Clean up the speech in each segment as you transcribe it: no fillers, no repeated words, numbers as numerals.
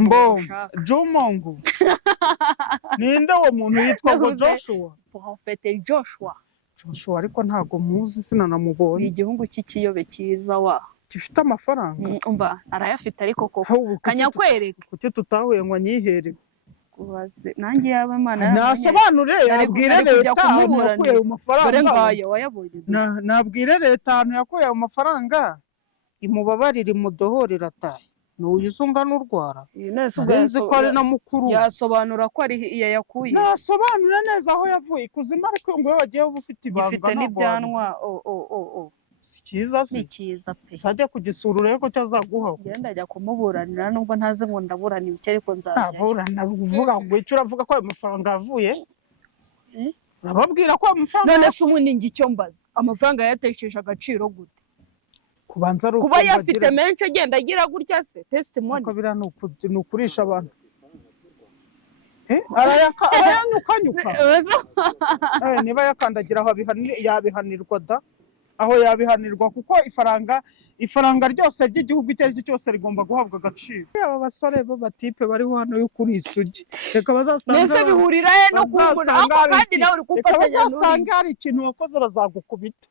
Mbo Jumongo ninde uwo muntu yitwa ngo Joshua? Profete Joshua. Joshua ariko ntago muzi sinanamubonye. Ni igihugu cy'ikiyobe cyiza wa gifite amafaranga. Umva arayafite ariko koko kanyakwereka kuki tutahuye ngo anyihere kubaze nanjye yaba Imana nasobanure yabwire leta yakuye amafaranga dore ngayo wayabonye nabwire leta ahantu yakuye amafaranga imubabarira imudohorera ataye n'uyizunga n'urwara nzi ko ari na mukuru yasobanura ko ari yayakuye nasobanura neza aho yavuye ikuzima ariko ngo wagiye ufite ibanga gifite n'ibyanwa si cyiza si cyiza pe sajya kugisura urebe ko cyazaguha genda ajya kumuburanira nubwo ntaze ngo ndaburana ibike ariko nzajya naburana uvuga ngo icyo uravuga ko ayo mafaranga yavuye urababwira ko ayo mafaranga none se ubu ni icyo mbaza amafaranga yatesheje agaciro gute kubanza ari kuba yafite menshi agenda agira gutya se testimony ko bira ni ukurisha abantu arayanyukanyuka niba yakandagira aho yabihanirwa da aho yabihanirwa kuko ifaranga ryose ry'igihugu icyo ari cyo cyose rigomba guhabwa agaciro. Aba basore b'abatipe bari hano yo kuri isugi reka bazasanga nese bihurira he no kumbura kandi nawe uri kumfatanya bazasanga hari ikintu wakoze bazagukubita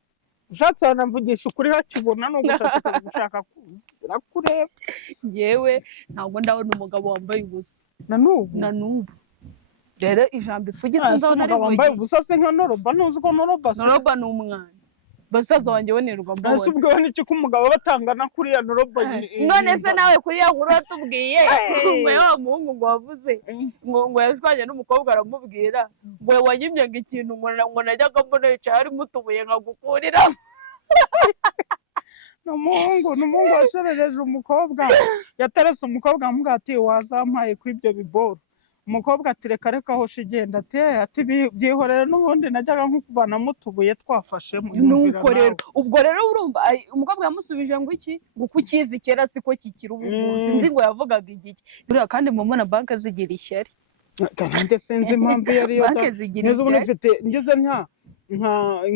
ushatse wanamvugisha ukuri hakibona no gushaka kuza birakureba. Yewe ntabwo ndabona umugabo wambaye ubusa na nubu rero ijambo isugi sinzabona ari wambaye ubusa se nka Noroba ntuzi ko Noroba ni umwana basaza wanjye bonerwa mbona ese ubwo ni iki ko umugabo batangana kuri ya Noroba none se nawe kuri ya nkuru watubwiye ngo ya muhungu ngo wavuze ngo yashwanye n'umukobwa aramubwira ngo wanyimye ngo ikintu ngo najyaga mbona yicaye ari mutubuye nkagukurira n'umuhungu washerereje umukobwa yaterese umukobwa amubwira ati wazampaye ku ibyo biboro umukobwa ati reka aho shigenda ati byihorera n'ubundi najyaga nko kuvana mutubuye twafashe nuko rero ubwo rero urumva umukobwa yamusubije ngo iki ngo kukizi kera siko kikira ubu sinzi ngo yavugaga igiki kandi mama na banke zigira ishyari kandi sinzi impamvu yari yo neza ubu nifite ngeze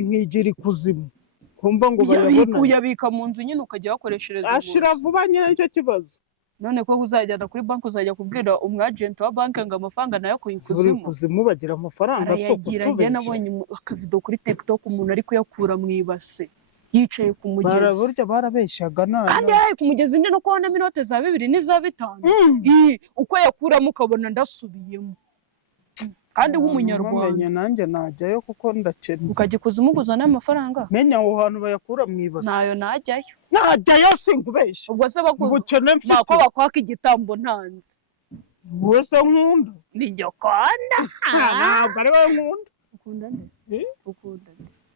nkigira ikuzimu kumva ngo bayabona uyabika mu nzu nyine ukajya wakoreshereza ashira vuba nyine nicyo kibazo. None ko uzajyana kuri banki uzajya kubwira umwagenti wa banki ngo amafaranga nayo kuyifuzimu bagira amafaranga so kutubeshya nabonye akavido kuri TikTok umuntu ari kuyakura mu ibase yicaye ku mugezi burya barabeshyaga nana kandi yayi ku mugezi ndi no kubona inote za 2 n'iza 5 uko yakuramo ukabona ndasubiyemo kandi w'umunyarwanda nanjye najyayo kuko ndakene ukajya kuzimuguza n'amafaranga menya aho hantu bayakura mu ibase nayo najyayo sinkubeshya ubwo se ubukene mfite mako bakwaka igitambo ntanze wese nkunda ni njye kwanda ntabwo ari wowe nkunda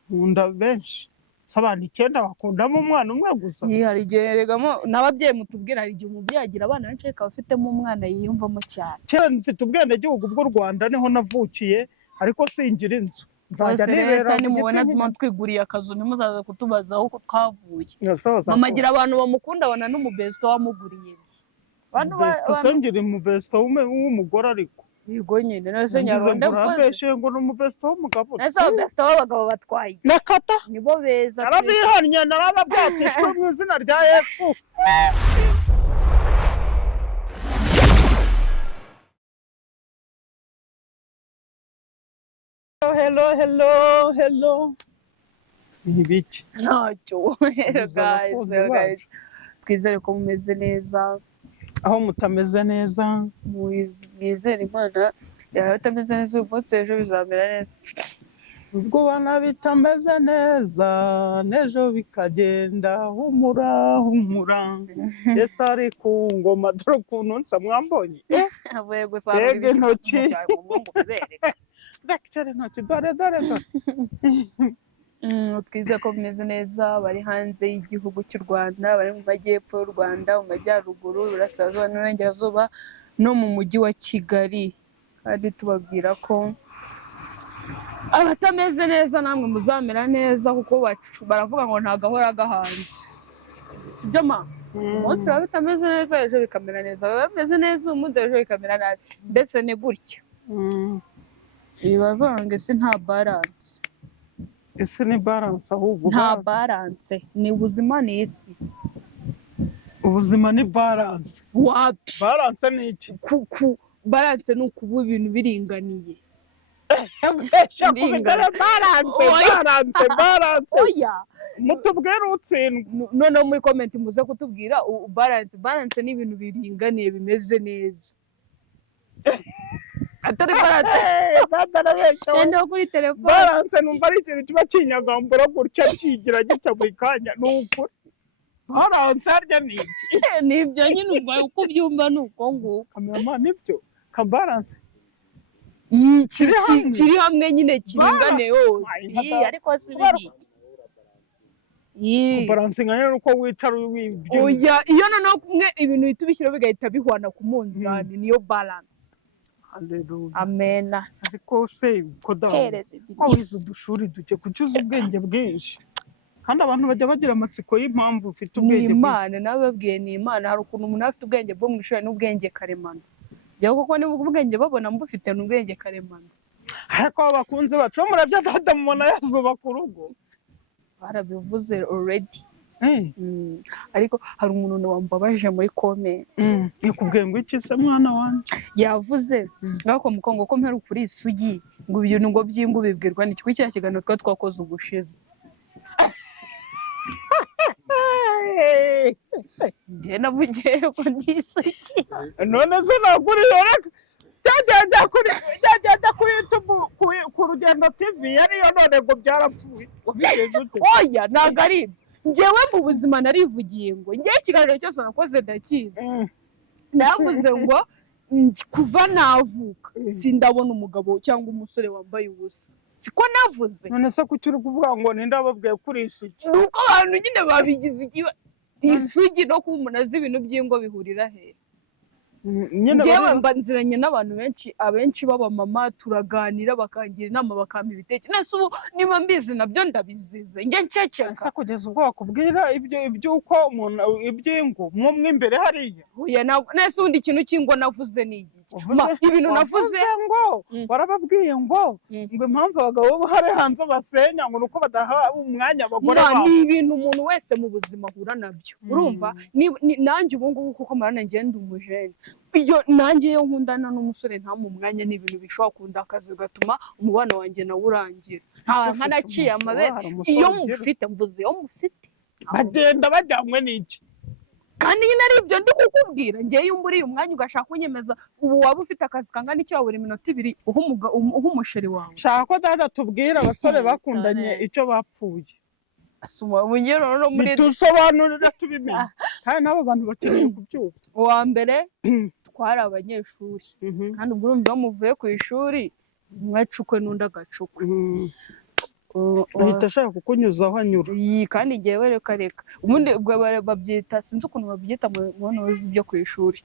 nkunda benshi abantu 9 bakundamo umwana umwe gusa hari igihe regamo n'ababyeyi mutubwira hari igihe umubyeyi agira abana benshi akaba afitemo umwana yiyumvamo cyane kera mfite ubwende gihugu bw'u Rwanda niho navukiye ariko singira inzu nzajya nibera mubona twiguriye akazu ntimuzaza kutubaza aho twavuye mama agira abantu bamukunda abona n'umubesto wamuguriye inzu besto sengira umubesto w'umugore ariko yego nyine nase nyaronde mvuze ngo n'umubesto w'umugabo nase besto w'abagabo batwaye nakata nibo beza arabihanye narababwatishwe mu izina rya Yesu. Hello nibiki ntacyo guys twizere ko mumeze neza aho mutameze neza mwizere Imana yawe utameze neza uyu munsi ejo bizamera neza ubwo bana bitameze neza n'ejo bikagenda humura Yesu ari ku ngoma dore ukuntu nsa mwambonye avuye gusanga intoki dore twizeye ko bimeze neza bari hanze y'igihugu cy'u Rwanda bari mu majyepfo y'u Rwanda mu majyaruguru burasirazuba n'uburengerazuba no mu mujyi wa Kigali kandi tubabwira ko abatameze neza namwe muzamera neza kuko baravuga ngo nta gahora gahanze sibyo ma umunsi baba bitameze neza ejo bikamera neza baba bameze neza umunsi ejo bikamera nabi mbese ni gutya baravuga isi nta balance isi ni balance ahubwo nta balance ni ubuzima ni isi ubuzima ni balance. wapi Balance ni iki? balance ni ukuba ibintu biringaniye. Balance. Oya Mutubwire utsindwa. noneho muri comment muze kutubwira balance ni ibintu biringaniye bimeze neza, atari balance enda kuri telefone. Balance numva ari ikintu kiba kinyagambura gutya kigira gitya buri kanya, ni ukuri. Balance harya ni iki? Nibyo nyine umva uko ubyumva ni uko nguko. Kameraman nibyo ka balance kiri hamwe nyine kiringane yose. Ariko si bibi balance nganya nuko wicara wibyo. Oya iyo noneho kumwe ibintu uhita ubishyiraho bigahita bihwana ku munzani, niyo balance. Haleluya. Amena. Ariko se ko wize udushuri duke kucyuza ubwenge bwinshi, kandi abantu bajya bagira amatsiko y'impamvu ufite ubwenge. Ni Imana nababwiye, ni Imana. Hari ukuntu umuntu afite ubwenge bwo mu ishuri n'ubwenge karemano. Jyewe kuko niba ubwenge babona mbufite n'ubwenge karemano. Ariko abakunzi bacu murabyo dada mubona yazubaka urugo, barabivuze already. Ariko hari umuntu wambabaje muri comment. Yakubwiye ngo iki se mwana wanjye? Yavuze ngako mukongo ko mperu kuri isugi ngo ibintu ngo byingu bibwirwa n'iki kwicya kiganiro twakoze ubushize. Ndiye navugiye ko ndisugi. None se naguriye reka cyajya kuri YouTube ku Rugendo TV yariyo, none ngo byarapfuye. Ubigeze ute? Oya ntago ari ibyo. Njyewe mu buzima narivugiye ngo njye ikiganiro cyose nakoze ndakizi. Navuze ngo kuva navuka sindabona umugabo cyangwa umusore wambaye ubusa. Siko navuze. None se kuki uri kuvuga ngo ninde wababwiye kuri isugi? Nuko abantu nyine babigize isugi no kuba umuntu azi ibintu by'ingo bihurira he? Njyewe mbanziranye n'abantu abenshi b'abamama, turaganira bakangira inama bakampa ibitekerezo. Nese ubu niba mbizi nabyo ndabizize njye nceceka. Ese kugeza ubwo bakubwira iby'uko umuntu iby'ingo mwe imbere hariya? Oya nese undi ikintu cy'ingo navuze ni iki? Ibintu navuze ngo warababwiye ngo impamvu abagabo hari hanze basenya ngo nuko badaha umwanya abagore babo. Ni ibintu umuntu wese mu buzima ahura nabyo. Urumva nanjye ubu ngubu kuko marana ngenda umujene, iyo nanjye iyo nkundana n'umusore nta mu mwanya ni ibintu bishobora kundakaza bigatuma umubano wanjye nawe urangira. Nta naciye amabere. Iyo mufite mvuze iyo mufite bagenda bajyanywe n'iki? Kandi nyine ari ibyo ndi kukubwira. Ngewe iyo umburiye umwanya ugashaka kunyemeza, ubu waba ufite akazi kangana iki buri minota 2 uha umusheri wawe? Shaka ko dada tubwira abasore bakundanye icyo bapfuye. Asuma munyero no muri dusobanurira tubimenye. Kandi nabo bantu bakeneye kubyuka. Uwa mbere twari abanyeshuri, kandi ubwo urumva muvuye ku ishuri mwacukwe n'undi agacukwe. Uhita ashaka kukunyuzaho anyura. Kandi ngewe reka ubundi ubwo babyita sinzi ukuntu babyita mu ntozi byo ku ishuri.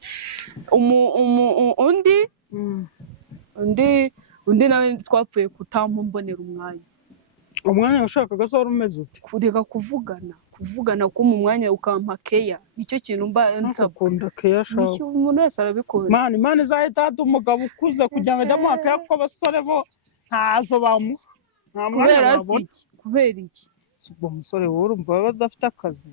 Undi nawe twapfuye kutamumbonera umwanya washakaga se wari umeze ute? Kureka kuvugana ko mu mwanya ukampa keya, nicyo kintu mba nsaba. Ukunda keya shaka umuntu wese arabikora. Imana izahita hada umugabo ukuze kugira ngo ajye amuha keya, kuko abasore bo ntazo bamuha. Kubera iki? Ubwo musore wowe urumva baba badafite akazi?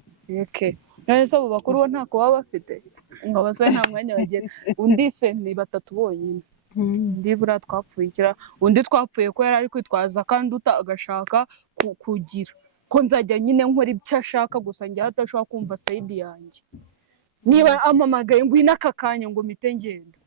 None se abo bakuru bo ntako baba bafite ngo abasore nta mwanya bagira. Undi se ni 3 bonyine. Undi buriya twapfuye undi twapfuye ko yari ari kwitwaza kandi agashaka kugira ko nzajya nyine nkora ibyo ashaka gusa njye hatashobora kumva sayidi yanjye. Niba amamagaye ngo inaka kanya ngo mite ngenda.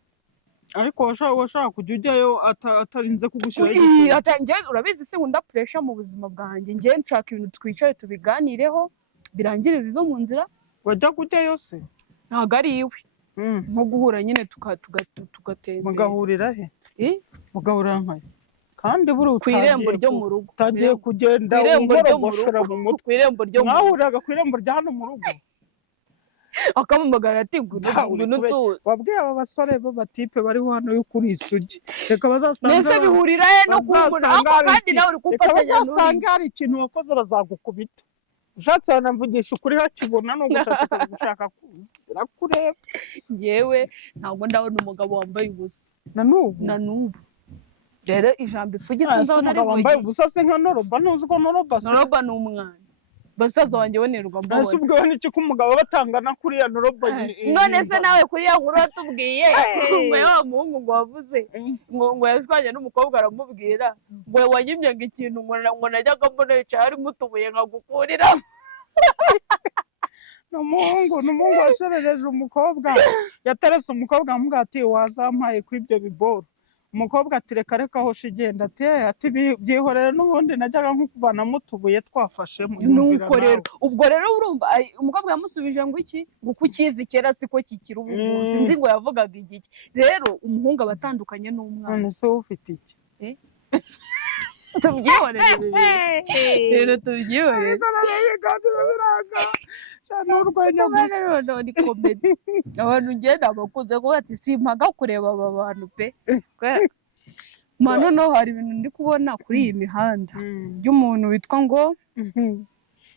Ariko washaka kujya ujyayo atarinze kugushyiraho igitugu. Urabizi se nkunda pressure mu buzima bwanjye. Njye nshaka ibintu twicaye tubiganireho birangire bive mu nzira. Wajya kujyayo se? Ntago ari iwe. Nko guhura nyine tugatembera. Mugahurira he? Mugahurira nkayo? Kandi buri ku irembo ryo mu rugo. Utagiye kugenda umorogoshora mu mutwe. Ku irembo ryo mu rugo. Mwahuriraga ku irembo rya hano mu rugo? Akamumagara ati ngwino ntuze. Wabwiye aba basore b'abatipe bari hano yo kuri isugi, reka bazasanga nese bihurira he no kumbura kandi nawe uri kumfatanya n'uri. Bazasanga hari ikintu wakoze bazagukubita. Ushatse wanamvugisha ukuri hakibona no gushaka kuza birakureba. Yewe ntabwo ndabona umugabo wambaye ubusa na n'ubu. Rero ijambo isugi sinzabona wambaye ubusa se nka Noroba, ntuzi ko Noroba ni umwana. basaza wanjye we nirirwa ese mbabona. ubwo n'iki ko umugabo batangana kuriya norobo None se nawe kuri ya nkuru watubwiye ngo wa muhungu ngo wavuze ngo yashwanye n'umukobwa aramubwira ngo wanyimye ngo ikintu ngo najyaga mbona yicaye harimo utubuye nkagukurira. n'umuhungu washerereje umukobwa, yaterese umukobwa amubwira ati wazampaye ku ibyo biboro. Umukobwa ati reka aho shigenda ati byihorere n'ubundi najyaga nko kuvanamo utubuye twafashemo. Nuko rero ubwo rero urumva umukobwa yamusubije ngo iki ngo kukizi kera siko kikiri ubu sinzi ngo yavugaga igiki. Rero umuhungu abatandukanye n'umwana. None se ufite iki? Tubyihorere rero tubyihorere. Ni komedi abantu ugenda bakuze kuba ati simpaga kureba aba bantu pe. Noneho hari ibintu ndi kubona kuri iyi mihanda by'umuntu witwa ngo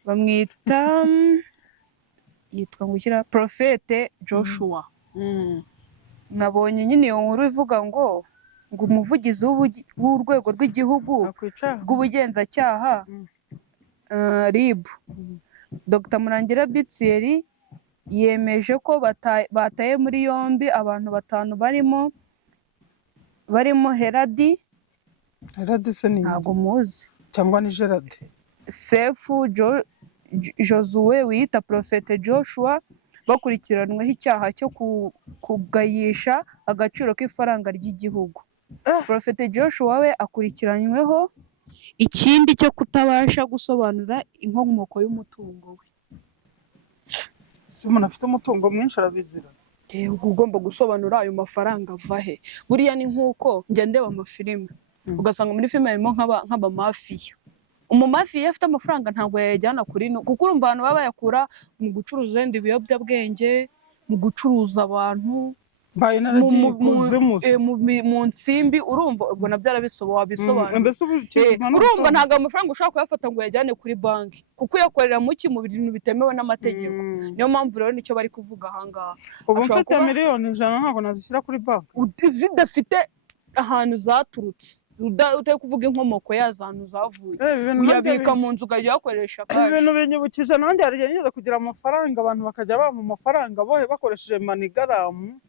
bamwita yitwa ngo ushyira Prophete Joshua. Nabonye nyine iyo nkuru ivuga ngo umuvugizi w'urwego rw'igihugu rw'ubugenzacyaha RIB Dr Murangira Bitseri yemeje ko bataye muri yombi abantu 5 barimo Heradi se ni ntabwo muzi cyangwa ni Gerard Sefu Josue wiyita Prophete Joshua bakurikiranweho icyaha cyo kugayisha agaciro k'ifaranga ry'igihugu. Prophete Joshua we akurikiranyweho ikindi cyo kutabasha gusobanura inkomoko y'umutungo we. Si umuntu afite umutungo mwinshi arabizira. Ugomba gusobanura ayo mafaranga ava he. Buriya ni nk'uko njya ndeba amafilime ugasanga muri filime harimo nk'abamafiya. Umumafiya afite amafaranga ntabwo yayajyana kuri no kuko urumva abantu baba bayakura mu gucuruza ibindi biyobyabwenge, mu gucuruza abantu, mu nsimbi. Urumva ubwo nabyo wabisobanura. Urumva ntabwo amafaranga ushaka kuyafata ngo yajyane kuri banki kuko uyakorera mu bintu bitemewe n'amategeko. Niyo mpamvu rero nicyo bari kuvuga ahangaha. Ubu mfite miliyoni 100 ntabwo nazishyira kuri banki zidafite ahantu zaturutse, utari kuvuga inkomoko yazo ahantu zavuye, uyabika mu nzu ukajya uyakoresha kashi. Ibintu binyibukije nanjye hari igihe ngeze kugira amafaranga abantu bakajya bampa amafaranga bakoresheje manigaramu.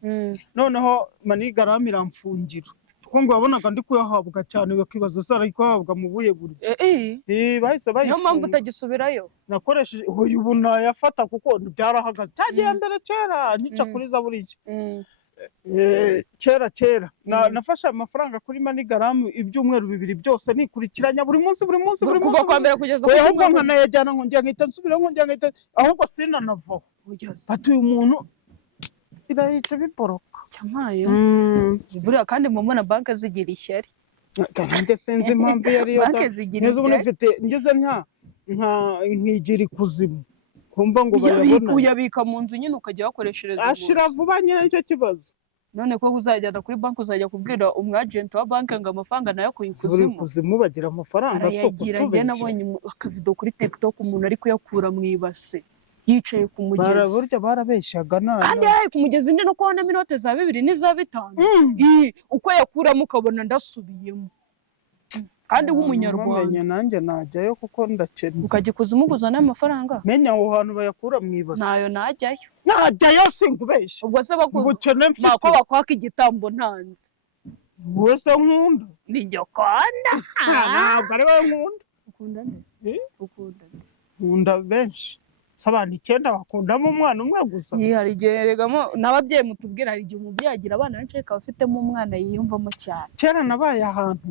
Noneho manigaramu iramfungira kuko ngo wabonaga ndi kuyahabwa cyane bakibaza se ari kuyahabwa mu buye buryo. Bahise bayifunga. Niyo mpamvu utagisubirayo. Nakoresheje ubu nayafata kuko byarahagaze cyagiye mbere kera nica kuri za buriya. Kera nafashe amafaranga kuri manigaramu ibyumweru 2 byose nikurikiranya buri munsi kuva kwa mbere kugeza ku ahubwo nkanayajyana ngo ngihita nsubira ngo ngihita ahubwo sinanavaho ati uyu muntu irahita biboroka cyamaye. Buriya kandi mu mbona banki zigira ishyari. Kandi sinzi impamvu yari yo neza ubu nifite ngeze nkigira ikuzimu kumva ngo bayabona uyabika mu nzu nyine ukajya wakoreshereza ashira vuba nyine nicyo kibazo. None ko uzajyana kuri banki uzajya kubwira umwagent wa banki ngo amafaranga nayo kuyikuzimu bagira amafaranga so kutubeshya. Nabonye akavido kuri TikTok umuntu ari kuyakura mu ibase yicaye ku mugezi. Burya barabeshyaga nana kandi ku mugezi ndi no kubona inote za 2 n'iza 5 uko yakuramo ukabona ndasubiyemo kandi w'umunyarwanda. Nanjye najyayo kuko ndakennye. Ukajya kuzimuguza n'amafaranga menya aho hantu bayakura mu ibase. Nayo najyayo sinkubeshya. Ubwo se ubukene mfite mako bakwaka igitambo ntanze wese nkunda ni njye kwanda ntabwo ari wowe nkunda. Nkunda benshi abantu 9 bakundamo umwana umwe gusa. Hari igihe regamo n'ababyeyi mutubwira hari igihe umubyeyi agira abana benshi akaba afitemo umwana yiyumvamo cyane. Kera nabaye ahantu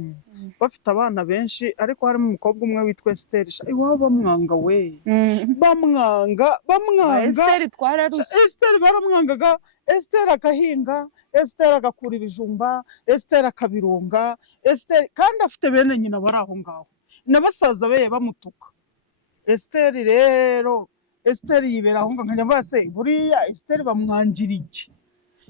bafite abana benshi ariko harimo umukobwa umwe witwa Esther. Iwabo bamwanga we bamwanga Esther twararushye. Esther baramwangaga. Esther akahinga, Esther agakura ibijumba, Esther akabironga, Esther kandi afite bene nyina bari aho ngaho n'abasaza be bamutuka. Esther rero Esther yibera aho ngaho nkajya mvuga se buriya Esther bamwangira iki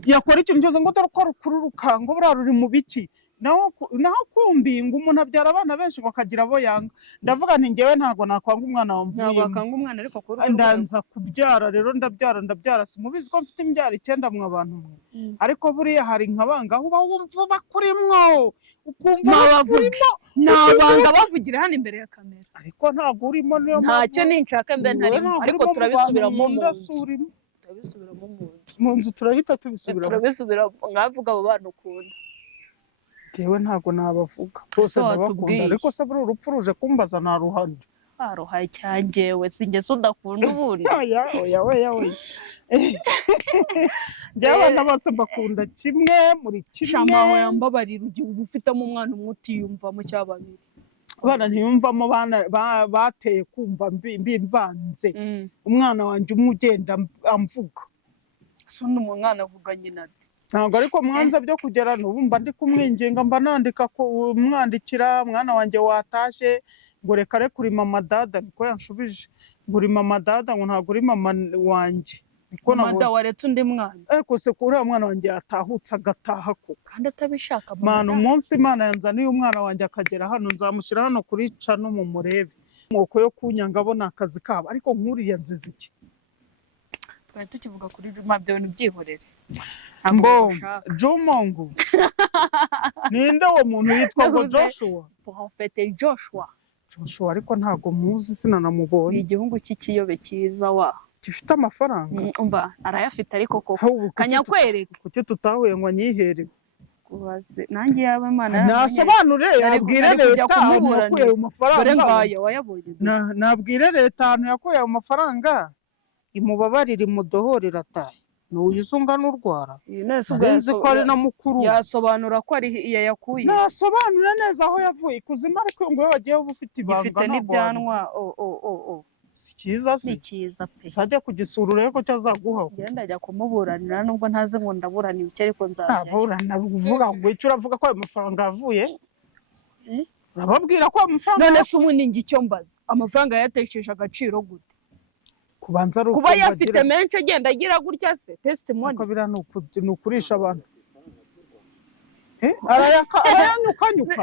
yakora ikintu cyose ngo dore ko rukururuka ngo burara uri mu biki naho kumbinga umuntu abyara abana benshi ngo akagira abo yanga. Ndavuga nti njyewe ntabwo nakwanga umwana ntabwo wamvuyemo. wakanga umwana ariko kuri urwo rwego. Ndanza kubyara rero ndabyara simubizi ko mfite imbyaro 9 mwe abantu mwe. Ariko buriya hari nkabangaho uba wumva bakurimwo ukumva bakurimo nabanga bavugira hano imbere ya kamera ariko ntabwo urimo niyo ntacyo ninshaka mbe ntarimo ariko turabisubiramo mu nzu turahita tubisubiramo ngavuga abo bana ukunda. Jewe ntabwo nabavuga bose ndabakunda ariko se buri urupfu ruje kumbaza nta ruhande. Ruhaye cyangewe sinjye udakunda ubundi. oya Abana bose mbakunda kimwe muri kimwe. Shamaho yambabarira ugiye uba ufitemo umwana umwe utiyumvamo cy'ababiri. Abana ntiyumvamo bateye kumva mbimbanze. Umwana wanjye umwe ugenda amvuga. Sundi umwana avuga nyina ati. Ntabwo ariko mwanza byo kugera n'ubu mba ndi kumwinginga mba nandika umwandikira mwana wanjye watashe ngo reka kuri mama dada niko yanshubije. Nguri mama dada ngo ntabwo uri mama wanjye. Mama dada waretse undi mwana. Ariko se kuri umwana wanjye yatahutse agataha ko. Kandi atabishaka Mana umunsi Imana yanzaniye umwana wanjye akagera hano nzamushyira hano kuri cano mu murebe. Mwoko yo kunyanga abona akazi kabo ariko nkuriya nziza iki. Twari tukivuga kuri Juma byo bintu byihorere. Mbo Jumongo. Ninde wo muntu yitwa ngo Joshua? Profete Joshua. Joshua ariko ntago muzi sinanamubonye. Igihungu cy'ikiyobe cyiza wa. Gifite amafaranga. Umva arayafite ariko koko. Kanyakwereka. Kuki tutahuye ngo anyihere. Kubaze nanjye yaba Imana nasobanure yabwire leta yakuye mu mafaranga. Wayabonye. Nabwire leta ahantu yakuye mu mafaranga. Imubabarira imudohorera ataye. Nuyizunga n'urwara. Nzi ko ari na mukuru. Yasobanura ko ari yakuye. Nasobanura neza aho yavuye kuzima ariko ngo bagiye bufite ibanga. Gifite n'ibyanwa si cyiza se. Ni cyiza pe. Sajya kugisura ureko cyazaguha. Genda ajya kumuburanira nubwo ntaze ngo ndaburana ibike ariko nzajya. Aburana uvuga ngo icyo uravuga ko ayo mafaranga yavuye. Urababwira ko amafaranga. None se umuningi icyo mbaza. Amafaranga yatesheje agaciro gute? Kubanza ari kuba yafite menshi agenda agira gutya se testimony ko bira nukurisha abantu arayanyukanyuka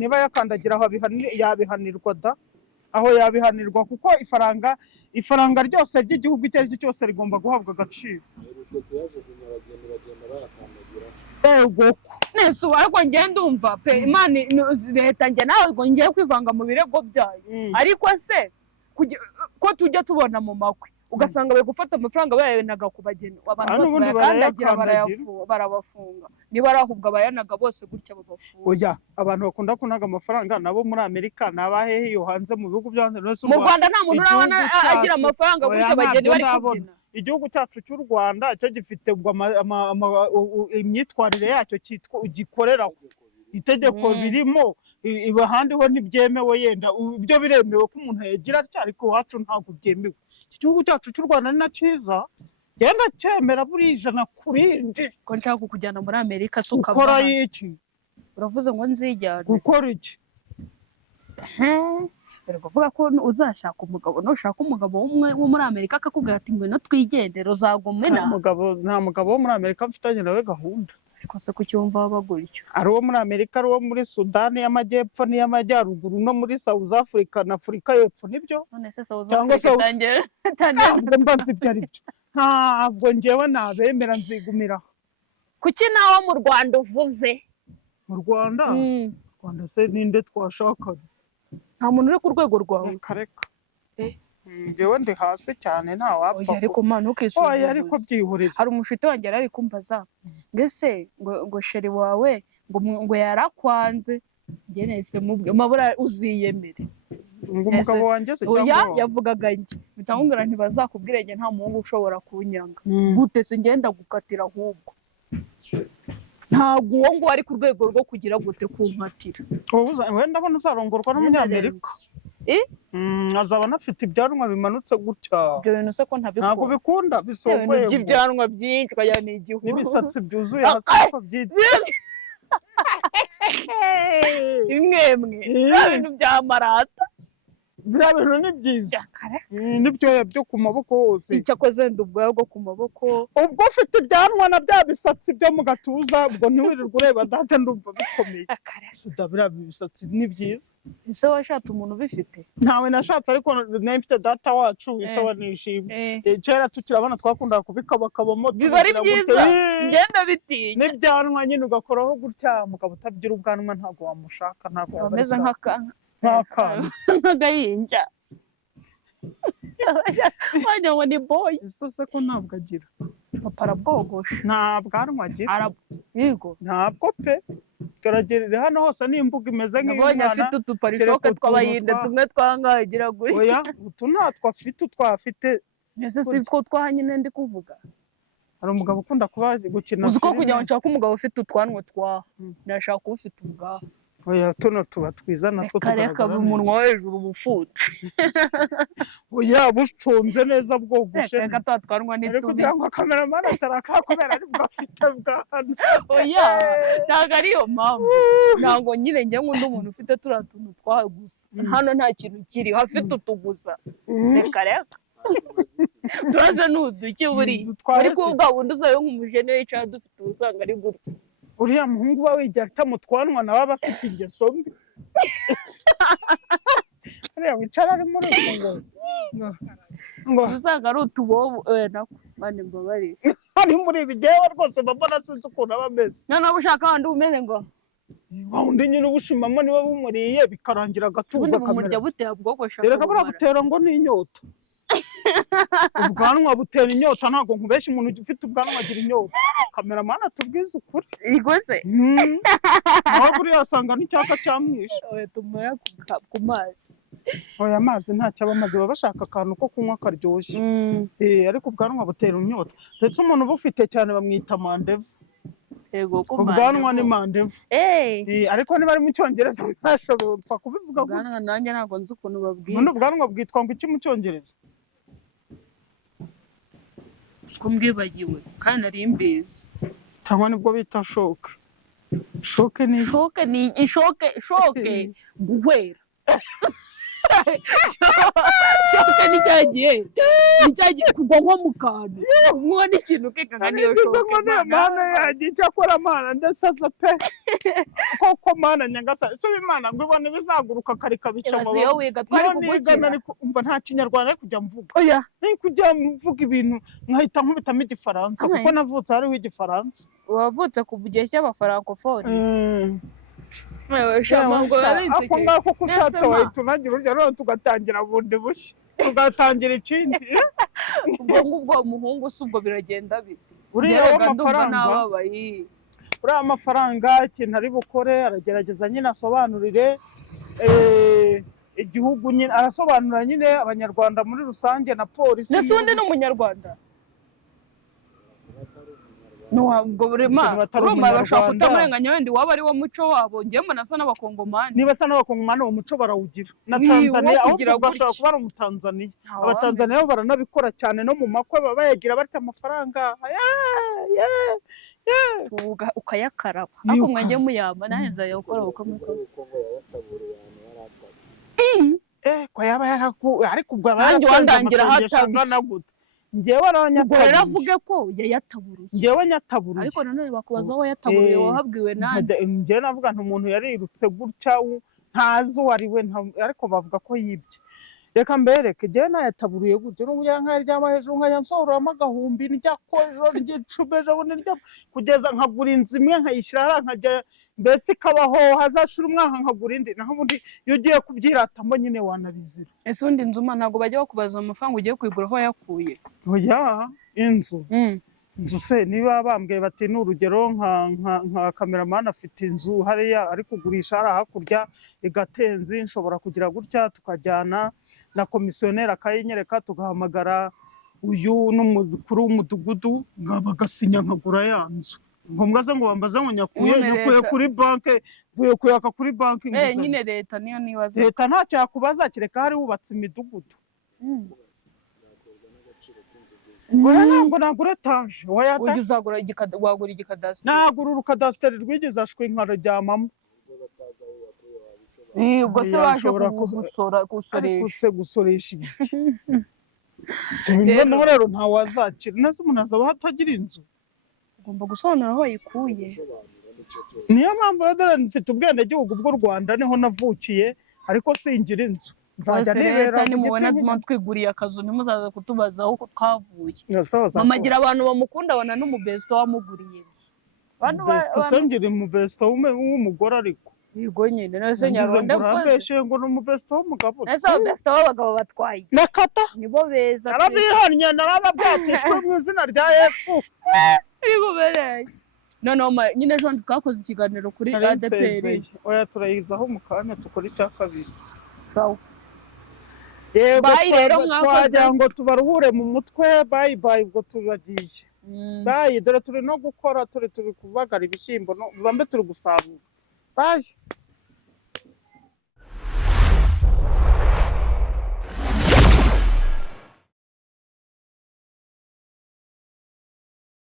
niba yakandagira aho yabihanirwa da aho yabihanirwa kuko ifaranga ryose ry'igihugu icyo ari cyo cyose rigomba guhabwa agaciro. Nese ariko ngende umva pe Imana leta njye nawe ngo ngiye kwivanga mu birego byayo ariko se ko tujya tubona mu makwe ugasanga bari gufata amafaranga bayayenaga ku bageni abantu bose barakandagira barabafunga niba arahubwa bayanaga bose gutya babafunga. Oya abantu bakunda kunaga amafaranga nabo muri Amerika nabahehe yo hanze mu bihugu byo hanze mu Rwanda nta muntu urabona agira amafaranga gutya bageni bari kubyina. Igihugu cyacu cy'u Rwanda cyo gifite imyitwarire yacyo gikorera itegeko birimo ahandi ho ntibyemewe yenda ibyo biremewe ko umuntu yagira ariko iwacu ntabwo byemewe. Iki gihugu cyacu cy'u Rwanda ni na cyiza genda cyemera buri ijana kurindi ko nshaka kukujyana muri Amerika suka ukora iki uravuze ngo nzijyana gukora iki baravuga ko uzashaka umugabo nushaka umugabo wo muri Amerika akakubwira ati ngwino twigendere uzagumena. Nta mugabo wo muri Amerika mfitanye nawe gahunda ariko se kuki wumva baguricyo ari uwo muri Amerika ari uwo muri Sudani y'Amajyepfo n'iy'Amajyaruguru no muri South Africa na Afurika y'Epfo nibyo. None se South Africa tangiye mbanze ibyo ari byo ntabwo njyewe nabemera nzigumira. Kuki nawe mu Rwanda uvuze mu Rwanda se ninde twashakaga nta muntu uri ku rwego rwawe kareka njyewe ndi hasi cyane nta wapfa ariko mana ukisubiza ariko byihorera. Hari umushite wanjye ari kumbaza ngese ngo sheri wawe ngo yarakwanze njye nese mubwe mabura uziyemere ngo umugabo wanjye se cyangwa yavugaga njye bitangungura ntibazakubwira njye nta muhungu ushobora kunyanga gute se ngenda gukatira ahubwo ntabwo uwo ngo ari ku rwego rwo kugira gute kunkatira. Wenda abona uzarongorwa n'umunyamerika azaba anafite ibyanwa bimanutse gutya. Ibyo bintu se ko ntabwo bikunda bisongoye ibyanwa byinshi kaya ni igihu n'ibisatsi byuzuye hasi ko byitwa imwemwe ibintu bya marata biriya bintu ni byiza n'ibyoya byo ku maboko hose icyakoze wenda ubwoya bwo ku maboko ubwo ufite ibyanwa na bya bisatsi byo mu gatuza ubwo ntiwirirwe ureba data ndumva bikomeye biriya bisatsi ni byiza ese washatse umuntu ubifite ntawe nashatse ariko nari mfite data wacu isawa nishimye kera tukirabana twakundaga kubikabakabamo biba ari byiza ngenda bitinya n'ibyanwa nyine ugakoraho gutya mugabo utabyira ubwanwa ntabwo wamushaka ntabwo ameze nk'akana nk'agahinja wagira ngo ni boy isose ko ntabwo agira papa arabwogosha nta bwanwa agira yego ntabwo pe turagerera hano hose n'imbuga imeze nk'iy'umwana afite utuparishoke tw'abayinde tumwe twangahe agira gutya oya utu ntatwo afite utwafite ese si two twaha nyine ndi kuvuga hari umugabo ukunda kuba gukina uzi ko kugira ngo nshake umugabo ufite utwanwa twaha nashaka ufite ubwaha oya tuno tuba twiza natwo tugaragara neza umunwa wo hejuru ubufutse oya buconze neza bwogoshe reka twatwanwa n'itubi kugira ngo kameramani atarakakubera ari bwo afite bwana oya ntabwo ariyo mpamvu ntabwo nyine njye nkunda umuntu ufite turiya tuntu twawe gusa hano nta kintu kiri hafite utu gusa reka turaze n'uduki buriya ariko bwa bundi uzayo nk'umujene wicaye dufite usanga ari gutya uriya muhungu uba wigira ata mu twanwa nawe aba afite ingeso mbi uriya wicara ari muri utu ngo usanga ari utubobo nako mani mbabarire ari muri ibi jyewe rwose mbona sinzi ukuntu aba ameze noneho ushaka wandi umeze ngo wa wundi nyine ubushimamo niba bumuriye bikarangira agatuza kamera ubundi butera bwogosha reka buragutera ngo ni inyota ubwanwa butera inyota ntabwo nkubeshya umuntu ufite ubwanwa agira inyota kameramani atubwize ukuri igose nawe buriya asanga n'icyapa cyamwishe tumuya ku mazi oya amazi ntacyo aba amazi baba bashaka akantu ko kunywa karyoshye ariko ubwanwa butera inyota ndetse umuntu ubufite cyane bamwita mandevu ubwanwa ni mandevu ariko niba ari mu cyongereza ntashobora gupfa kubivuga ubwanwa nanjye ntabwo nzi ukuntu babwira none ubwanwa bwitwa ngo iki mu cyongereza ko mbwibagiwe kandi nari mbizi cyangwa nibwo bita shoke shoke ni ishoke guhwera shoke ni cyagiye kugwa nko mu kantu umwe n'ikintu kikanga niyo shoke mana yagiye icyakora mana ndasaza pe koko mana nyagasani so imana ngo ibone bizaguruka karika bica mu yo wiga twari kugukina umva nta kinyarwanda ari kujya mvuga oya ni kujya mvuga ibintu nkahita nkubitamo igifaransa kuko navutse hariho igifaransa wavutse ku gihe cy'abafarankofone ako ngako ko ushatse wahita unagira urya none tugatangira bundi bushya tugatangira ikindi ubwo ngubwo umuhungu si ubwo biragenda bite uriya amafaranga ikintu ari bukore aragerageza nyine asobanurire igihugu nyine arasobanurira nyine abanyarwanda muri rusange na polisi ndetse undi ni umunyarwanda ubwo buri urumva bashaka kutamurenganya wenda waba ari wo muco wabo ngewe mbona asa n'abakongomani niba asa n'abakongomani uwo muco barawugira na Tanzania ahubwo bashobora kuba ari umutanzaniya abatanzaniya bo baranabikora cyane no mu makwe baba bayagira batya amafaranga ukayakaraba ariko mwajye muyamba nawe nzayakora ko yaba ariko ubwo aba yarasangira hatabiye ngewe rero avuge ko yayataburuye ngewe nyataburuye ariko nanone bakubaza aho yataburuye wahabwiwe nanjye ngewe navuga nti umuntu yarirutse gutya ntazi uwo ari we ariko bavuga ko yibye reka mbereke ngewe nayataburuye gutya n'ubu nkayaryama hejuru nkajya nsohoramo agahumbi njya ko ejo ry'icumi ejo bundi njya kugeza nkagura inzu imwe nkayishyira hariya nkajya mbese ikabaho hazashira umwaka nkagura indi naho ubundi iyo ugiye kubyiratamo nyine wanabizira ese undi nzu ntabwo bajya bakubaza amafaranga ugiye kuyigura aho yakuye oya inzu se niba bambwiye bati ni urugero nka kameramani afite inzu hariya ari kugurisha hariya hakurya igatenzi nshobora kugira gutya tukajyana na komisiyoneri akayinyereka tugahamagara uyu n'umukuru w'umudugudu bagasinya nkagura ya nzu ngombwa ze ngo bambaze ngo nyakuye kuri banki mvuye kuyaka kuri banki nyine leta niyo nibaza leta ntacyo yakubaza kereka hari wubatse imidugudu ntabwo nagura etaje wagura igikadasiteri nagura urukadasiteri rwigeze ashwi nkaruryamamo ubwo se baje gusoresha gusoresha ibiki noneho rero ntawazakira neza umuntu azaba hatagira inzu ugomba gusobanura aho wayikuye niyo mpamvu rero mfite ubwenegihugu bw'u Rwanda niho navukiye ariko singira inzu nzajya nibera nimubona twiguriye akazu ntimuzaze kutubaza aho twavuye mama agira abantu bamukunda abona n'umubesto wamuguriye inzu besto sengera umubesto w'umugore ariko yego nyine nase nyaronde mvuze ngo ni umubesto w'umugabo nase umubesto w'abagabo batwaye nakata nibo beza arabihannye narababwatishwe mu izina rya Yesu nibo bereye noneho nyine ejo twakoze ikiganiro kuri ADPR oya turayizaho mu kanya tukora icya kabiri sawa yego twagira ngo tubaruhure mu mutwe bayi ubwo turagiye bayi dore turi no gukora turi kubagara ibishyimbo bambe turi gusarura bayi